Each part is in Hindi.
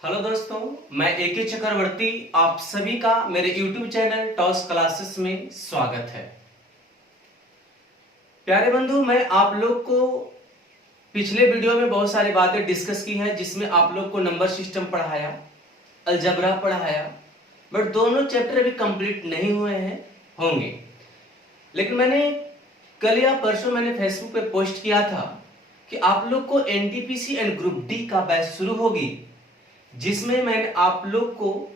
हेलो दोस्तों, मैं एके चक्रवर्ती आप सभी का मेरे YouTube चैनल टॉस क्लासेस में स्वागत है। प्यारे बंधु, मैं आप लोग को पिछले वीडियो में बहुत सारी बातें डिस्कस की है, जिसमें आप लोग को नंबर सिस्टम पढ़ाया, अलजबरा पढ़ाया, बट दोनों चैप्टर अभी कंप्लीट नहीं हुए हैं, होंगे। लेकिन मैंने कल या परसों मैंने फेसबुक पे पोस्ट किया था कि आप लोग को एनटीपीसी एंड ग्रुप डी का बैच शुरू होगी, जिसमें मैंने आप लोग को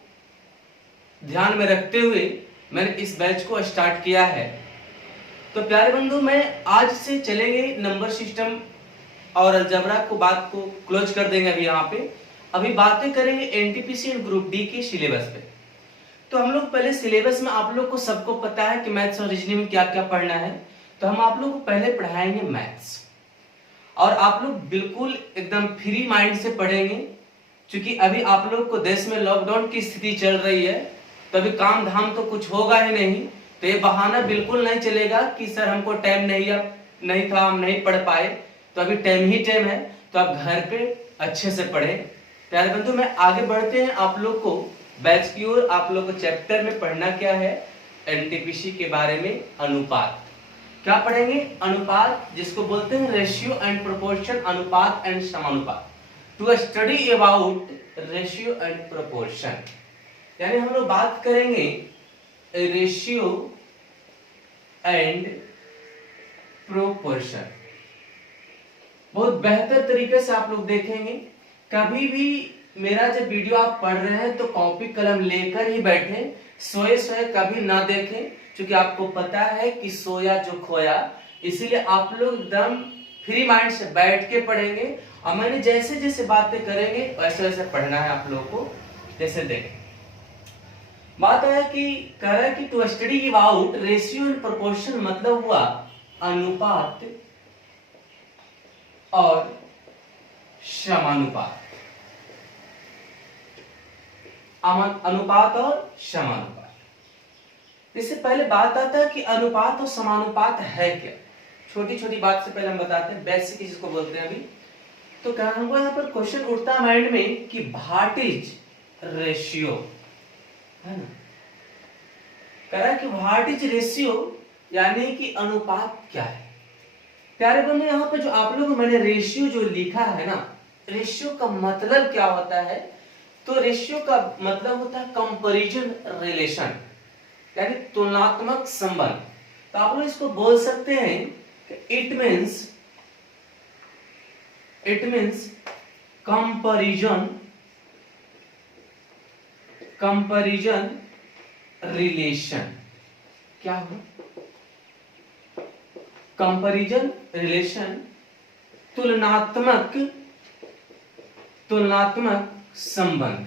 ध्यान में रखते हुए मैंने इस बैच को स्टार्ट किया है। तो प्यारे बंधु, मैं आज से चलेंगे नंबर सिस्टम और अलजबरा को बात को क्लोज कर देंगे। अभी यहाँ पे अभी बातें करेंगे एनटीपीसी एंड ग्रुप डी के सिलेबस पे। तो हम लोग पहले सिलेबस में, आप लोग को सबको पता है कि मैथ्स और रीजनिंग में क्या क्या पढ़ना है, तो हम आप लोग को पहले पढ़ाएंगे मैथ्स, और आप लोग बिल्कुल एकदम फ्री माइंड से पढ़ेंगे, क्योंकि अभी आप लोग को देश में लॉकडाउन की स्थिति चल रही है, तो अभी काम धाम तो कुछ होगा ही नहीं। तो ये बहाना बिल्कुल नहीं चलेगा कि सर हमको टाइम नहीं था, हम नहीं पढ़ पाए। तो अभी टाइम ही टाइम है, तो आप घर पे अच्छे से पढ़े। प्यारे बंधु, मैं आगे बढ़ते हैं आप लोग को बैच की ओर। आप लोग को चैप्टर में पढ़ना क्या है, एनटीपीसी के बारे में अनुपात। क्या पढ़ेंगे? अनुपात, जिसको बोलते हैं रेशियो एंड प्रोपोर्शन, अनुपात एंड समानुपात। To study about ratio and proportion, यानी हम लोग बात करेंगे रेशियो एंड प्रोपोर्शन। बहुत बेहतर तरीके से आप लोग देखेंगे। कभी भी मेरा जब वीडियो आप पढ़ रहे हैं तो कॉपी कलम लेकर ही बैठे, सोए सोए कभी ना देखें, क्योंकि आपको पता है कि सोया जो खोया। इसीलिए आप लोग एकदम फ्री माइंड से बैठ के पढ़ेंगे, और मैंने जैसे जैसे बातें करेंगे वैसे वैसे पढ़ना है आप लोगों को। जैसे देखें, बात है कि कह रहा है कि to study about ratio and proportion, मतलब हुआ अनुपात और समानुपात। अनुपात और समानुपात। इससे पहले बात आता है कि अनुपात और समानुपात है क्या। छोटी छोटी बात से पहले हम बताते हैं बेसिक जिसको बोलते हैं अभी। तो क्या हमको यहाँ पर क्वेश्चन उठता है माइंड में कि व्हाट इज रेशियो, है ना। कह रहा है कि व्हाट इज रेशियो, यानी कि अनुपात क्या है। प्यारे बंधु, यहाँ पर जो आप लोगों को मैंने रेशियो जो लिखा है ना, रेशियो का मतलब क्या होता है? तो रेशियो का मतलब होता है कंपैरिजन रिलेशन, यानी तुलनात्मक संबंध। तो आप लोग इसको बोल सकते हैं कि इट मीन्स कंपैरिजन रिलेशन। क्या हो? कंपैरिजन रिलेशन, तुलनात्मक संबंध।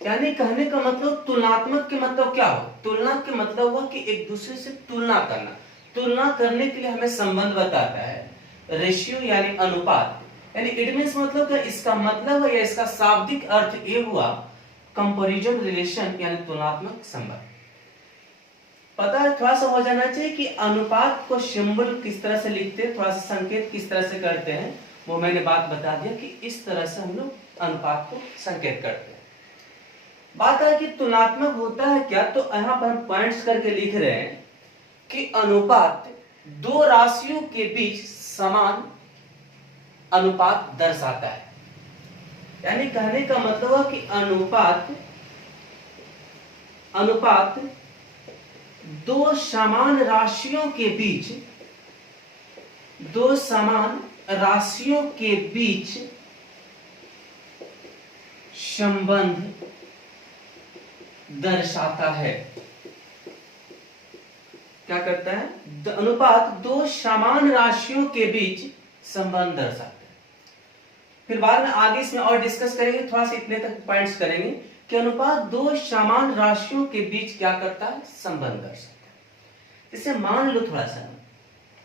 यानी कहने का मतलब, तुलनात्मक के मतलब क्या हो? तुलना के मतलब हुआ कि एक दूसरे से तुलना करना। तुलना करने के लिए हमें संबंध बताता है रेशियो, यानी अनुपात। यानी इट मींस मतलब क्या, इसका मतलब है या इसका शाब्दिक अर्थ ये हुआ कंपैरिजन रिलेशन, यानी तुलनात्मक संबंध। पता है, थोड़ा सा हो जाना चाहिए कि अनुपात को सिंबल किस तरह से लिखते हैं, थोड़ा सा संकेत किस तरह से करते हैं, वो मैंने बात बता दिया कि इस तरह से हम लोग अनुपात को संकेत करते हैं। बात है कि तुलनात्मक होता है क्या, तो यहाँ पर हम पॉइंट्स करके लिख रहे हैं कि अनुपात दो राशियों के बीच समान अनुपात दर्शाता है। यानी कहने का मतलब है कि अनुपात दो समान राशियों के बीच संबंध दर्शाता है। क्या करता है? अनुपात दो समान राशियों के बीच संबंध दर्शाता है। फिर बाद में आगे इसमें और डिस्कस करेंगे, थोड़ा सा इतने तक पॉइंट्स करेंगे कि अनुपात दो समान राशियों के बीच क्या करता है? संबंध दर्शाता है। जैसे मान लो थोड़ा सा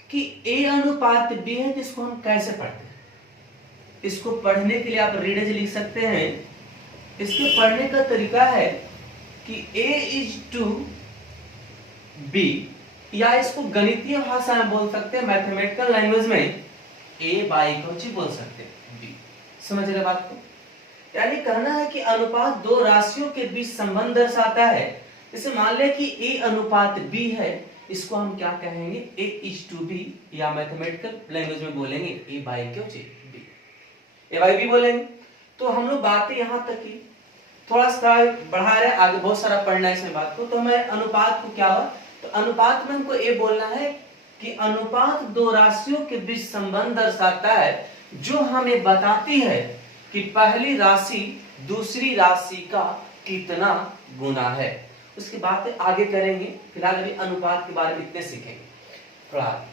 कि A अनुपात B है, तो इसको हम कैसे पढ़ते हैं? इसको पढ़ने के लिए आप रीडेज लिख सकते हैं। इसके पढ़ने का तरीका है कि A is to B, या इसको गणितीय भाषा में बोल सकते हैं, मैथमेटिकल लैंग्वेज में A बाई को बोल सकते हैं B। समझ रहे बात को? यानी कहना है कि अनुपात दो राशियों के बीच संबंध दर्शाता है। जैसे मान ले कि A अनुपात B है, इसको हम क्या कहेंगे, A:B, या मैथमेटिकल लैंग्वेज में बोलेंगे A/B, A/B बोलेंगे। तो हम लोग बातें यहां तक की, थोड़ा सा बढ़ा रहे, आगे बहुत सारा पढ़ना है इसमें बात को। तो हमें अनुपात को क्या हुआ, तो अनुपात में हमको ये बोलना है कि अनुपात दो राशियों के बीच संबंध दर्शाता है जो हमें बताती है कि पहली राशि दूसरी राशि का कितना गुना है। उसकी बातें आगे करेंगे, फिलहाल अभी अनुपात के बारे में इतने सीखेंगे थोड़ा आगे।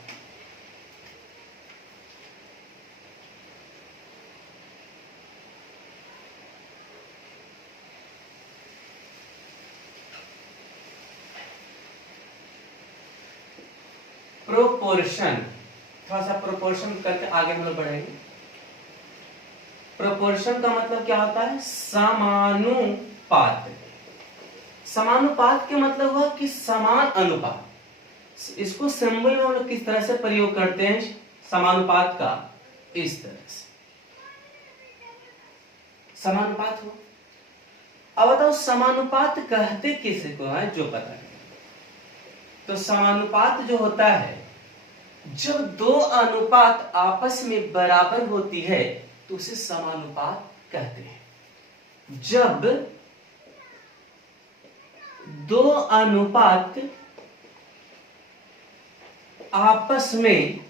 प्रोपोर्शन, थोड़ा सा प्रोपोर्शन करके आगे हम लोग बढ़ेंगे। प्रोपोर्शन का मतलब क्या होता है, समानुपात। समानुपात के मतलब हुआ कि समान अनुपात। इसको सिंबल में हम लोग किस तरह से प्रयोग करते हैं समानुपात का, इस तरह से समानुपात हो। अब बताओ समानुपात कहते किसे को है, जो पता है। तो समानुपात जो होता है, जब दो अनुपात आपस में बराबर होती है तो उसे समानुपात कहते हैं। जब दो अनुपात आपस में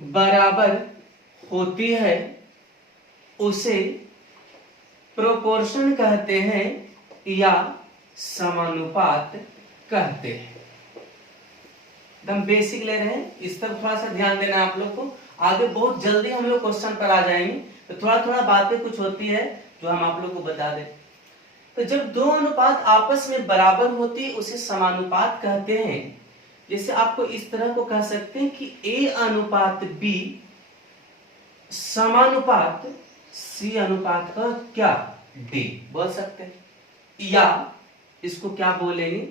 बराबर होती है उसे प्रोपोर्शन कहते हैं या समानुपात कहते हैं। एकदम बेसिक ले रहे हैं, इस पर थोड़ा सा ध्यान देना आप लोग को। आगे बहुत जल्दी हम लोग क्वेश्चन पर आ जाएंगे, तो थोड़ा थोड़ा बातें कुछ होती है जो हम आप लोग को बता दें। तो जब दो अनुपात आपस में बराबर होती है उसे समानुपात कहते हैं। जैसे आपको इस तरह को कह सकते हैं कि A अनुपात B समानुपात C अनुपात का क्या, D बोल सकते हैं। या इसको क्या बोलेंगे,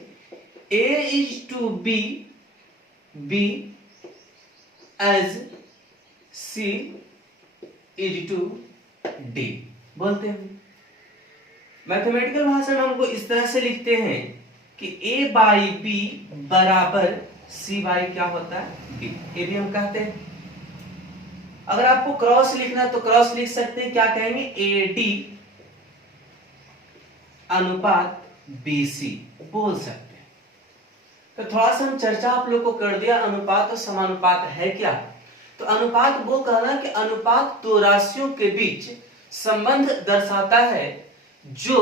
A:B, B as C:D बोलते हैं। मैथमेटिकल भाषा में हमको इस तरह से लिखते हैं कि A/B बराबर C/ क्या होता है, D। ये भी हम कहते हैं। अगर आपको क्रॉस लिखना है तो क्रॉस लिख सकते हैं, क्या कहेंगे, AD अनुपात BC बोल सकते हैं। तो थोड़ा सा हम चर्चा आप लोग को कर दिया, अनुपात और समानुपात है क्या। तो अनुपात वो कहना कि अनुपात दो राशियों के बीच संबंध दर्शाता है जो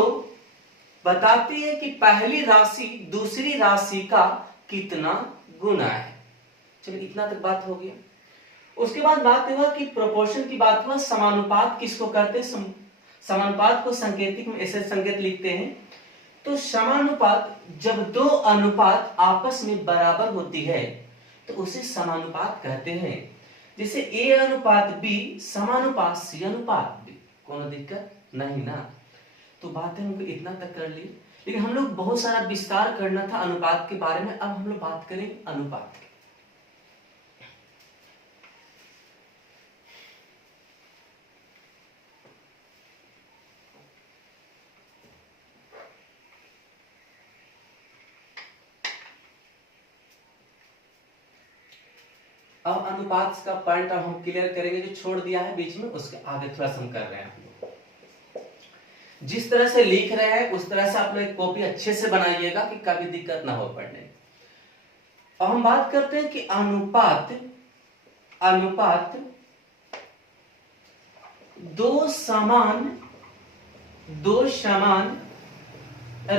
बताती है कि पहली राशि दूसरी राशि का कितना गुना है। चलिए इतना तक बात हो गया। उसके बाद बात हुआ कि प्रोपोर्शन की बात हुआ, समानुपात किसको कहते हैं, समानुपात को संकेतिक में ऐसे संकेत लिखते हैं। तो समानुपात जब दो अनुपात आपस में बराबर होती है तो उसे समानुपात कहते हैं। जैसे A अनुपात B समानुपात C अनुपात B, कोनो दिक्कत नहीं ना। तो बातें हमको इतना तक कर ली, लेकिन हम लोग बहुत सारा विस्तार करना था अनुपात के बारे में। अब हम लोग बात करें अनुपात की। अब अनुपात का पॉइंट अब हम क्लियर करेंगे, जो छोड़ दिया है बीच में उसके आगे थोड़ा सा हम कर रहे हैं। जिस तरह से लिख रहे हैं उस तरह से आप लोग एक कॉपी अच्छे से बनाइएगा कि कभी दिक्कत ना हो पढ़ने। अब हम बात करते हैं कि अनुपात दो समान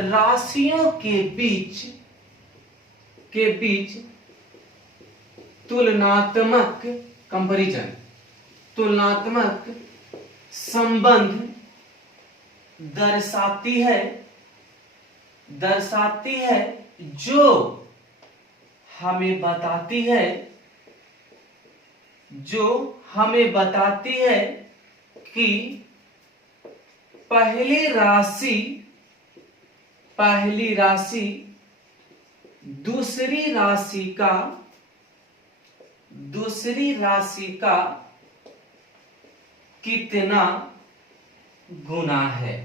राशियों के बीच तुलनात्मक कंपैरिजन, तुलनात्मक संबंध दर्शाती है जो हमें बताती है कि पहली राशि दूसरी राशि का कितना गुना है।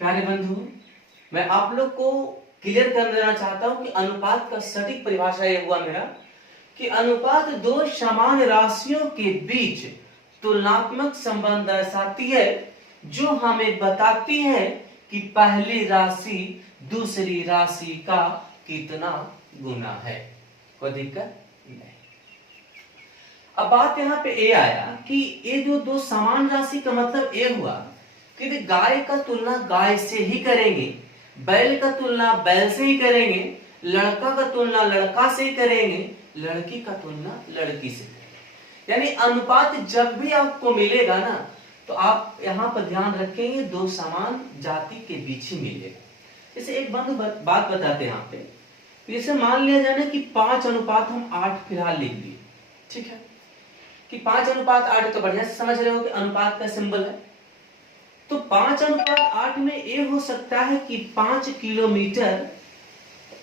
प्यारे बंधु, मैं आप लोग को क्लियर कर देना चाहता हूं कि अनुपात का सटीक परिभाषा यह हुआ मेरा कि अनुपात दो समान राशियों के बीच तुलनात्मक संबंध दर्शाती है जो हमें बताती है कि पहली राशि दूसरी राशि का कितना गुना है। कोई दिक्कत नहीं। अब बात यहाँ पे ये आया कि ये जो दो समान राशि का मतलब ये हुआ कि गाय का तुलना गाय से ही करेंगे, बैल का तुलना बैल से ही करेंगे, लड़का का तुलना लड़का से ही करेंगे, लड़की का तुलना लड़की से करेंगे। यानी अनुपात जब भी आपको मिलेगा ना तो आप यहाँ पर ध्यान रखेंगे दो समान जाति के बीच ही मिलेगा। जैसे एक बंधु बात बताते हैं यहाँ पे, जैसे मान लिया जाए कि 5:8 हम 8 फिलहाल लिख दिए, ठीक है कि 5:8 तो बढ़िया से समझ रहे हो कि अनुपात का सिंबल है। तो 5:8 में ये हो सकता है कि 5 किलोमीटर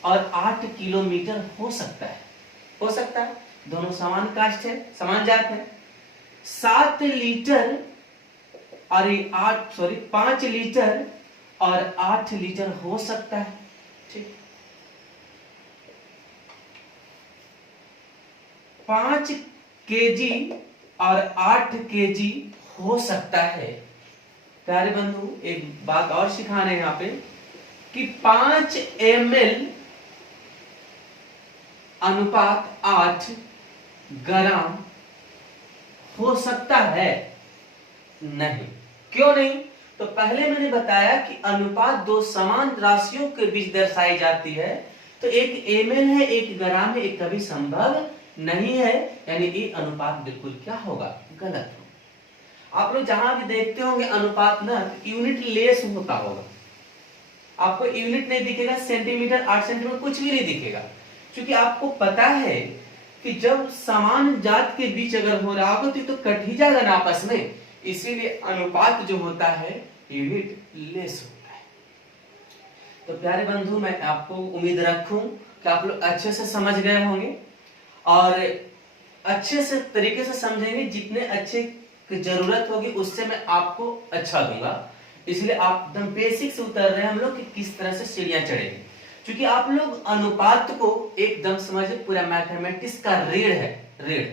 और 8 किलोमीटर हो सकता है, दोनों समान कास्ट है, समान जात है। 7 लीटर और 5 लीटर और 8 लीटर हो सकता है, ठीक। 5 केजी और 8 केजी हो सकता है। प्यारे बंधु, एक बात और सिखाने यहाँ पे कि 5 ml अनुपात 8 ग्राम हो सकता है नहीं। क्यों नहीं? तो पहले मैंने बताया कि अनुपात दो समान राशियों के बीच दर्शाई जाती है, तो एक ml है एक ग्राम है, एक कभी संभव नहीं है। यानी ये अनुपात बिल्कुल क्या होगा? गलत होगा। आप लोग जहां भी देखते होंगे अनुपात ना यूनिट लेस होता होगा, आपको यूनिट नहीं दिखेगा, सेंटीमीटर 8 सेंटीमीटर कुछ भी नहीं दिखेगा, क्योंकि आपको पता है कि जब समान जात के बीच अगर हो रहा होगा तो कट ही जाएगा ना आपस में, इसीलिए अनुपात जो होता है यूनिट लेस होता है। तो प्यारे बंधु, मैं आपको उम्मीद रखूं कि आप लोग अच्छे से समझ गए होंगे और अच्छे से तरीके से समझेंगे। जितने अच्छे की जरूरत होगी उससे मैं आपको अच्छा दूंगा, इसलिए आप एकदम बेसिक से उतर रहे हैं हम लोग कि किस तरह से सीढ़ियां चढ़ेंगे। क्योंकि आप लोग अनुपात को एकदम समझे, पूरा मैथमेटिक्स का रीढ़ है, रीढ़।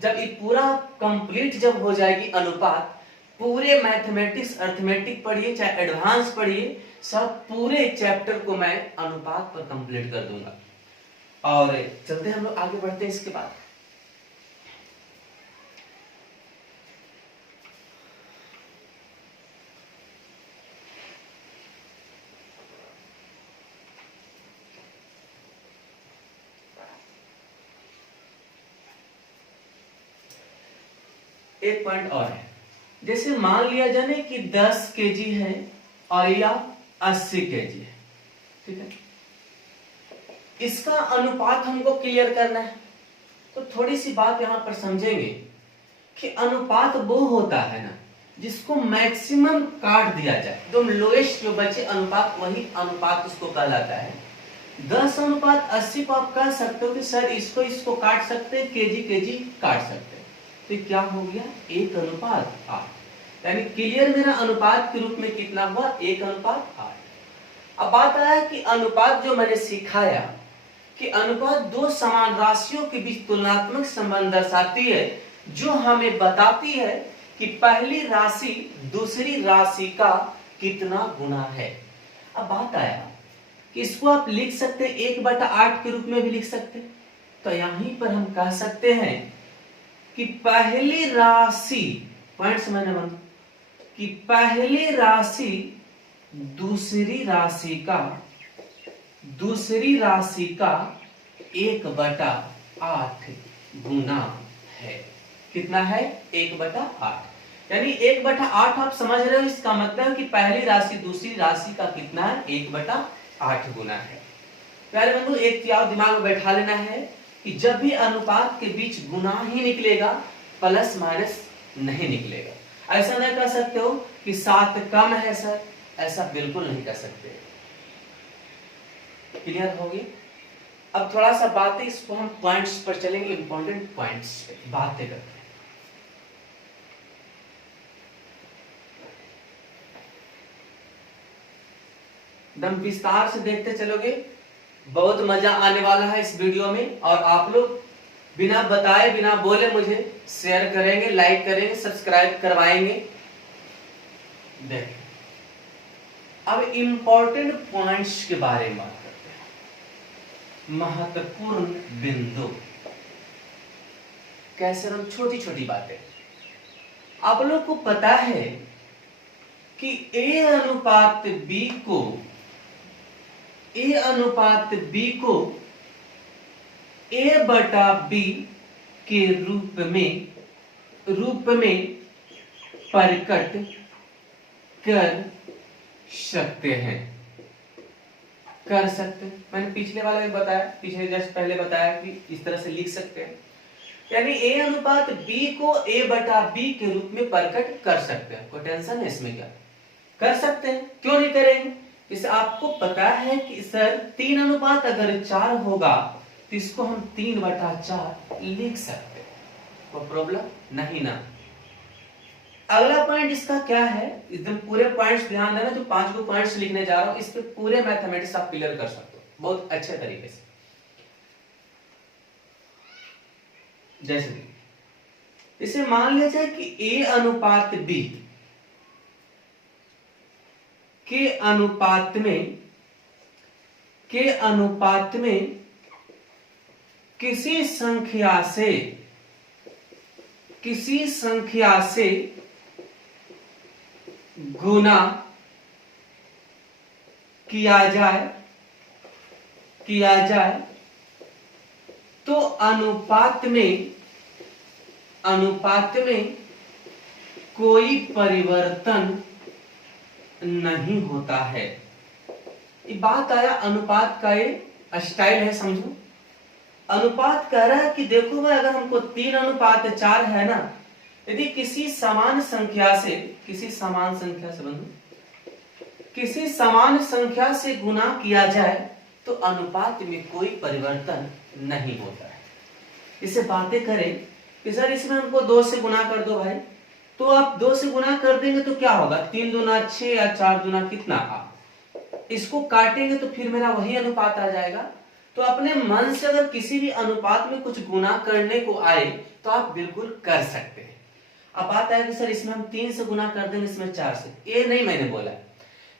जब ये पूरा कंप्लीट जब हो जाएगी अनुपात, पूरे मैथमेटिक्स अर्थमेटिक पढ़िए चाहे एडवांस पढ़िए, सब पूरे चैप्टर को मैं अनुपात पर कंप्लीट कर दूंगा। और चलते हम लोग आगे बढ़ते हैं इसके बाद। एक पॉइंट और है, जैसे मान लिया जाए कि 10 केजी है और या 80 केजी है, ठीक है। इसका अनुपात हमको क्लियर करना है, तो थोड़ी सी बात यहां पर समझेंगे कि अनुपात वो होता है ना जिसको मैक्सिमम काट दिया जाए, एकदम लोएस्ट जो बचे अनुपात, वही अनुपात उसको कहलाता है। 10:80 को आप कह सकते हो कि सर इसको काट सकते हैं, केजी काट सकते हैं, तो क्या हो गया? 1:8। यानी क्लियर मेरा अनुपात के रूप में कितना हुआ? 1:8। अब बात आया कि अनुपात जो मैंने सिखाया कि अनुपात दो समान राशियों के बीच तुलनात्मक संबंध दर्शाती है जो हमें बताती है कि पहली राशि दूसरी राशि का कितना गुना है। अब बात आया कि इसको आप लिख सकते हैं 1/8 के रूप में भी लिख सकते हैं। तो यहीं पर हम कह सकते हैं कि पहली राशि, पॉइंट समझना बंद, कि पहली राशि दूसरी राशि का 1/8 गुना है। कितना है? 1/8। यानी 1/8 आप समझ रहे हो, इसका मतलब कि पहली राशि दूसरी राशि का कितना है? 1/8 गुना है। प्यारे बंधु, एक चीज दिमाग में बैठा लेना है कि जब भी अनुपात के बीच गुना ही निकलेगा, प्लस माइनस नहीं निकलेगा। ऐसा नहीं कह सकते हो कि 7 कम है सर, ऐसा बिल्कुल नहीं कह सकते। क्लियर होगी? अब थोड़ा सा बातें, इसको हम पॉइंट्स पर चलेंगे, इंपॉर्टेंट पॉइंट्स पे बातें करते हैं। एकदम विस्तार से देखते चलोगे, बहुत मजा आने वाला है इस वीडियो में। और आप लोग बिना बताए बिना बोले मुझे शेयर करेंगे, लाइक करेंगे, सब्सक्राइब करवाएंगे। देखिए अब इंपॉर्टेंट पॉइंट्स के बारे में बात करते हैं, महत्वपूर्ण बिंदु। कैसे हम छोटी छोटी बातें, आप लोग को पता है कि A अनुपात B को A बटा B के रूप में प्रकट कर सकते हैं। मैंने पिछले वाला में बताया, पिछले जस्ट पहले बताया कि इस तरह से लिख सकते हैं, यानी A अनुपात B को A बटा B के रूप में प्रकट कर सकते हैं। कोई टेंशन है इसमें? क्या कर सकते हैं, क्यों नहीं करेंगे? इसे आपको पता है कि सर 3 अनुपात अगर 4 होगा तो इसको हम 3 बटा 4 लिख सकते हैं, कोई प्रॉब्लम नहीं ना। अगला पॉइंट इसका क्या है, एकदम पूरे पॉइंट्स ध्यान देना, जो 5 को पॉइंट्स लिखने जा रहा हूं इस पे पूरे मैथमेटिक्स आप क्लियर कर सकते हो बहुत अच्छे तरीके से। जैसे इसे मान लिया जाए कि A अनुपात B के अनुपात में किसी संख्या से गुना किया जाए तो अनुपात में कोई परिवर्तन नहीं होता है। ये बात आया, अनुपात का ये स्टाइल है, समझो। अनुपात कह रहा है कि देखो भाई, अगर हमको 3 अनुपात 4 है ना, यदि किसी समान संख्या से गुना किया जाए तो अनुपात में कोई परिवर्तन नहीं होता है। इसे बातें करें कि सर इसमें हमको 2 से गुना कर दो भाई, तो आप 2 से गुना कर देंगे तो क्या होगा, 3 दूना 6 या 4 दूना कितना 8। इसको काटेंगे तो फिर मेरा वही अनुपात आ जाएगा। तो अपने मन से अगर किसी भी अनुपात में कुछ गुना करने को आए तो आप बिल्कुल कर सकते हैं। अब बात है कि सर इसमें हम 3 से गुना कर देंगे, इसमें 4 से, ये नहीं मैंने बोला।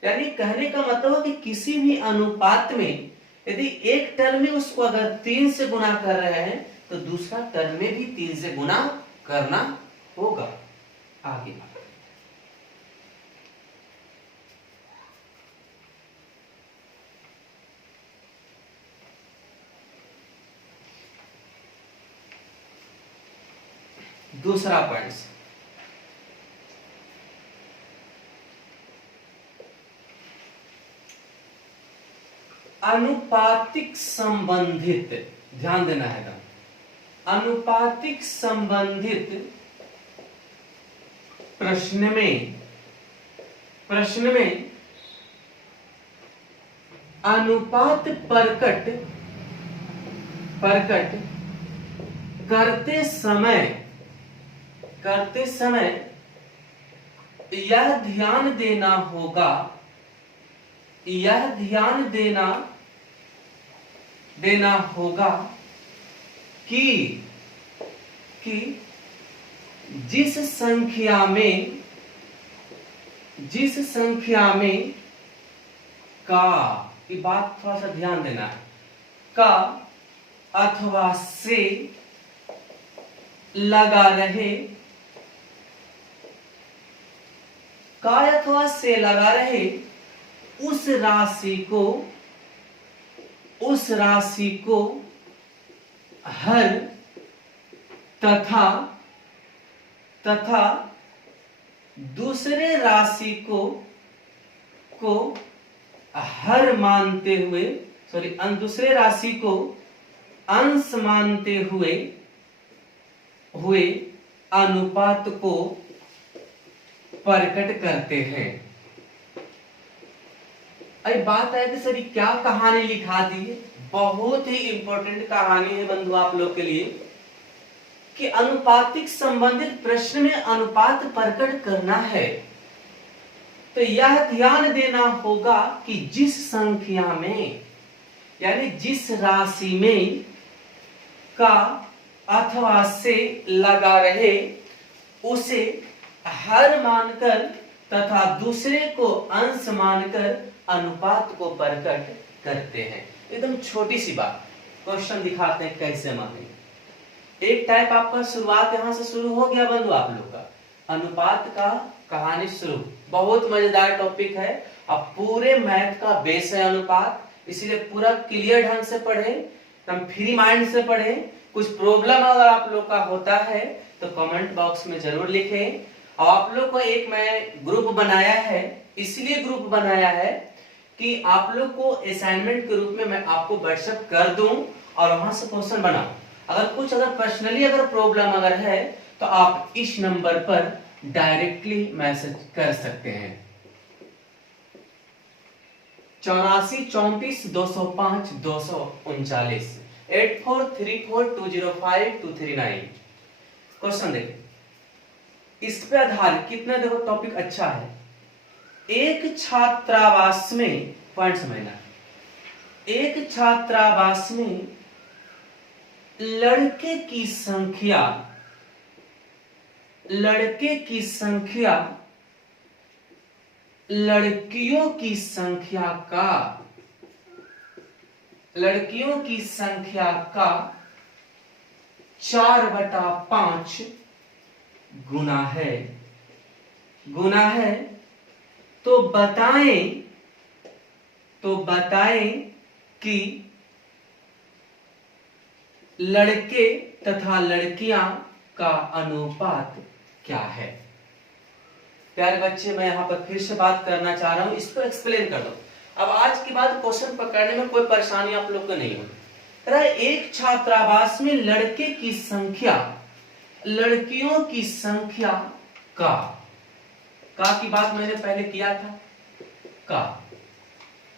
यानी कहने का मतलब है कि किसी भी अनुपात में यदि एक टर्म में उसको अगर 3 से गुना कर रहे हैं तो दूसरा टर्म में भी 3 से गुना करना होगा। आगे दूसरा पॉइंट, अनुपातिक संबंधित, ध्यान देना है ना, अनुपातिक संबंधित प्रश्न में अनुपात प्रकट करते समय यह ध्यान देना होगा कि जिस संख्या में का, ये बात थोड़ा सा ध्यान देना है, का अथवा से लगा रहे, का अथवा से लगा रहे उस राशि को हर तथा दूसरे राशि को हर मानते हुए, दूसरे राशि को अंश मानते हुए अनुपात को प्रकट करते हैं। अरे बात है कि सर क्या कहानी लिखा दी है, बहुत ही इंपॉर्टेंट कहानी है बंधु आप लोग के लिए, कि अनुपातिक संबंधित प्रश्न में अनुपात प्रकट करना है तो यह ध्यान देना होगा कि जिस संख्या में यानी जिस राशि में का अथवा से लगा रहे उसे हर मानकर तथा दूसरे को अंश मानकर अनुपात को प्रकट करते हैं। एकदम छोटी सी बात, क्वेश्चन दिखाते हैं कैसे मानेंगे। एक टाइप आपका शुरुआत यहां से शुरू हो गया बंधु, आप लोग का अनुपात का कहानी शुरू। बहुत मजेदार टॉपिक है, अब पूरे मैथ का बेस है अनुपात, इसलिए पूरा क्लियर ढंग से पढ़े, एकदम फ्री माइंड से पढ़े। कुछ प्रॉब्लम अगर आप लोग का होता है तो कमेंट बॉक्स में जरूर लिखें। और आप लोग को एक मैं ग्रुप बनाया है, इसलिए ग्रुप बनाया है कि आप लोग को असाइनमेंट के रूप में मैं आपको व्हाट्सएप कर दूं और वहां से क्वेश्चन बनाऊं। अगर पर्सनली अगर प्रॉब्लम अगर है तो आप इस नंबर पर डायरेक्टली मैसेज कर सकते हैं। 84 34 205 239 8434205239। क्वेश्चन देखिए, इस पे आधारित कितना देखो टॉपिक अच्छा है। एक छात्रावास में, पॉइंट समझना, एक छात्रावास में लड़के की संख्या लड़कियों की संख्या का 4/5 गुना है तो बताएं कि लड़के तथा लड़कियां का अनुपात क्या है। प्यारे बच्चे, मैं यहां पर फिर से बात करना चाह रहा हूं, इस पर एक्सप्लेन कर दो। अब आज के बाद क्वेश्चन पकड़ने में कोई परेशानी आप लोग को नहीं होगी। एक छात्रावास में लड़के की संख्या लड़कियों की संख्या का की बात मैंने पहले किया था, का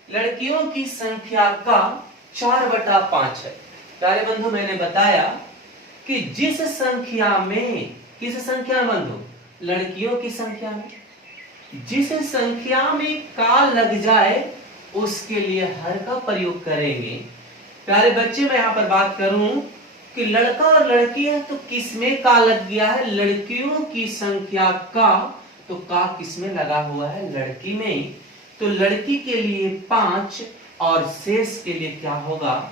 लड़कियों की संख्या का 4/5 है। प्यारे बंधु, मैंने बताया कि जिस संख्या में, किस संख्या में बंधु, लड़कियों की संख्या में, जिस संख्या में का लग जाए उसके लिए हर का प्रयोग करेंगे। प्यारे बच्चे, मैं यहां पर बात करूं कि लड़का और लड़की है तो किसमें का लग गया है, लड़कियों की संख्या का, तो का किसमें लगा हुआ है, लड़की में। तो लड़की के लिए 5 और शेष के लिए क्या होगा,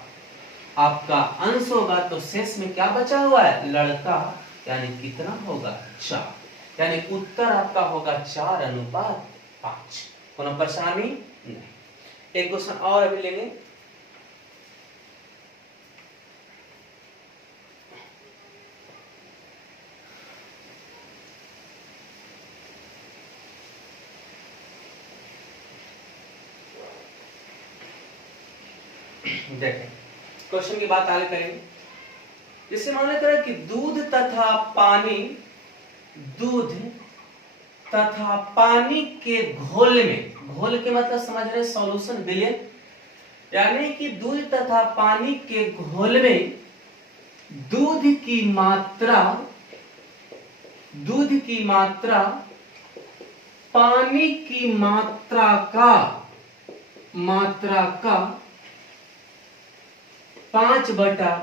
आपका अंश होगा, तो शेष में क्या बचा हुआ है, लड़का, यानी कितना होगा, 4। यानी उत्तर आपका होगा 4/5। कोनो परेशानी नहीं। एक क्वेश्चन और अभी लेंगे। देखें, क्वेश्चन की बात आगे करेंगे। जैसे मान लेते हैं कि दूध तथा पानी के घोल में, घोल के मतलब समझ रहे, सॉल्यूशन विलयन, यानी कि दूध तथा पानी के घोल में दूध की मात्रा पानी की मात्रा का 5/4